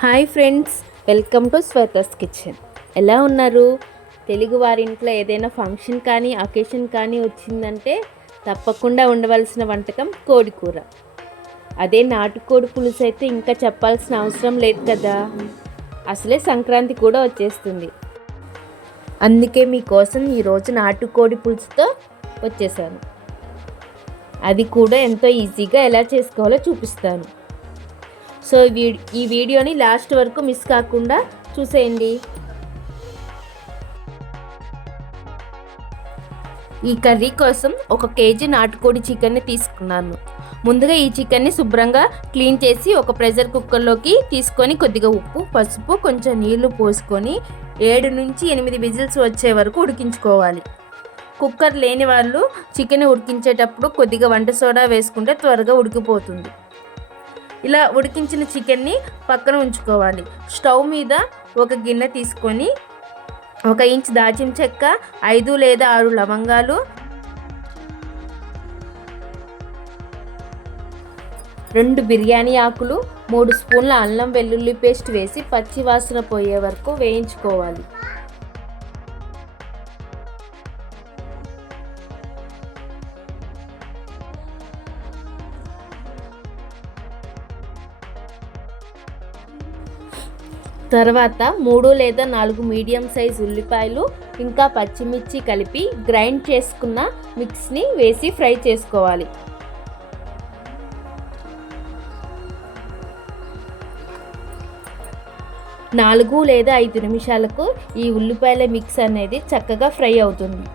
Hi friends, welcome to Shweta's kitchen. ఎలా ఉన్నారు? తెలుగు వారి ఇంట్లో ఏదైనా ఫంక్షన్ కానీ అకేషన్ కానీ వచ్చిందంటే తప్పకుండా ఉండవలసిన వంటకం కోడి కూర. అదే నాటుకోడి పులుసు అయితే ఇంకా చెప్పాల్సిన అవసరం లేదు కదా. అసలే సంక్రాంతి కూడా వచ్చేస్తుంది. అందుకే మీకోసం ఈరోజు నాటుకోడి పులుసుతో వచ్చేసాను. అది కూడా ఎంతో ఈజీగా ఎలా చేసుకోవాలో చూపిస్తాను. సో ఈ వీడియోని లాస్ట్ వరకు మిస్ కాకుండా చూసేయండి. ఈ కర్రీ కోసం 1 కేజీ నాటుకోడి చికెన్ని తీసుకున్నాను. ముందుగా ఈ చికెన్ని శుభ్రంగా క్లీన్ చేసి ఒక ప్రెషర్ కుక్కర్లోకి తీసుకొని కొద్దిగా ఉప్పు, పసుపు, కొంచెం నీళ్లు పోసుకొని 7 నుంచి 8 విజిల్స్ వచ్చే వరకు ఉడికించుకోవాలి. కుక్కర్ లేని వాళ్ళు చికెన్ ఉడికించేటప్పుడు కొద్దిగా వంట సోడా వేసుకుంటే త్వరగా ఉడికిపోతుంది. ఇలా ఉడికించిన చికెన్ని పక్కన ఉంచుకోవాలి. స్టవ్ మీద ఒక గిన్నె తీసుకొని 1 ఇంచ్ దాల్చిన చెక్క, 5 లేదా 6 లవంగాలు, 2 బిర్యానీ ఆకులు, 3 స్పూన్ల అల్లం వెల్లుల్లి పేస్ట్ వేసి పచ్చి వాసన పోయే వరకు వేయించుకోవాలి. తర్వాత 3 లేదా 4 మీడియం సైజ్ ఉల్లిపాయలు ఇంకా పచ్చిమిర్చి కలిపి గ్రైండ్ చేసుకున్న మిక్స్ని వేసి ఫ్రై చేసుకోవాలి. నాలుగు లేదా 5 నిమిషాలకు ఈ ఉల్లిపాయల మిక్స్ అనేది చక్కగా ఫ్రై అవుతుంది.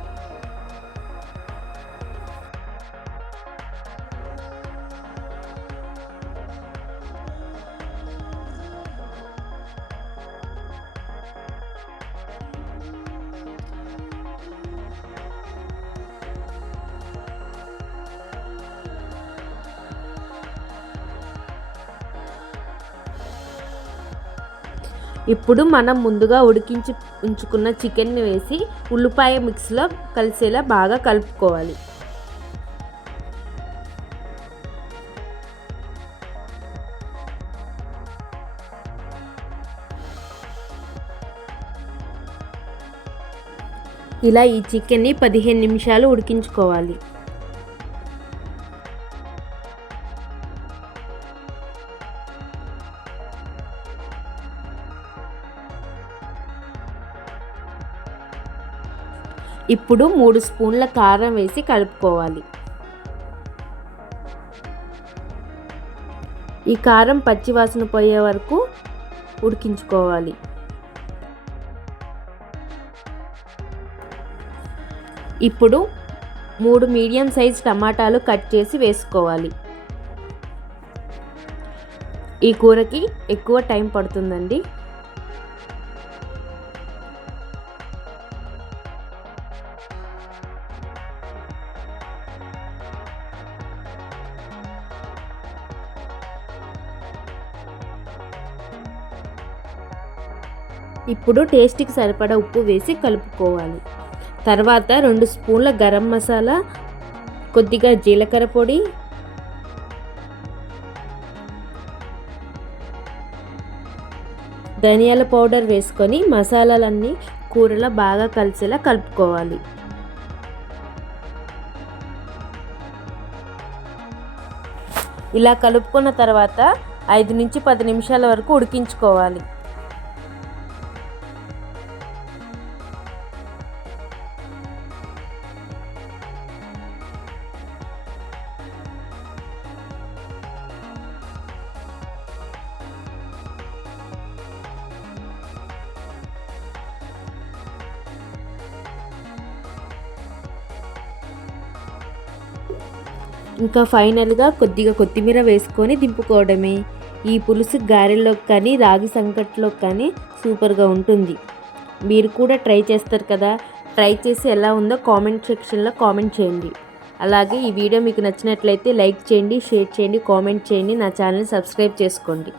ఇప్పుడు మనం ముందుగా ఉడికించి ఉంచుకున్న చికెన్ని వేసి ఉల్లిపాయ మిక్స్లో కలిసేలా బాగా కలుపుకోవాలి. ఇలా ఈ చికెన్ని 15 నిమిషాలు ఉడికించుకోవాలి. ఇప్పుడు 3 స్పూన్ల కారం వేసి కలుపుకోవాలి. ఈ కారం పచ్చివాసన పోయే వరకు ఉడికించుకోవాలి. ఇప్పుడు 3 మీడియం సైజ్ టమాటాలు కట్ చేసి వేసుకోవాలి. ఈ కూరకి ఎక్కువ టైం పడుతుందండి. ఇప్పుడు టేస్ట్కి సరిపడా ఉప్పు వేసి కలుపుకోవాలి. తర్వాత 2 స్పూన్ల గరం మసాలా, కొద్దిగా జీలకర్ర పొడి, ధనియాల పౌడర్ వేసుకొని మసాలాలన్నీ కూరలో బాగా కలిసేలా కలుపుకోవాలి. ఇలా కలుపుకున్న తర్వాత 5 నుంచి 10 నిమిషాల వరకు ఉడికించుకోవాలి. ఇంకా ఫైనల్గా కొద్దిగా కొత్తిమీర వేసుకొని దింపుకోవడమే. ఈ పులుసు గారెల్లోకి కానీ రాగి సంకట్లోకి కానీ సూపర్గా ఉంటుంది. మీరు కూడా ట్రై చేస్తారు కదా. ట్రై చేసి ఎలా ఉందో కామెంట్ సెక్షన్లో కామెంట్ చేయండి. అలాగే ఈ వీడియో మీకు నచ్చినట్లయితే లైక్ చేయండి, షేర్ చేయండి, కామెంట్ చేయండి. నా ఛానల్ సబ్స్క్రైబ్ చేసుకోండి.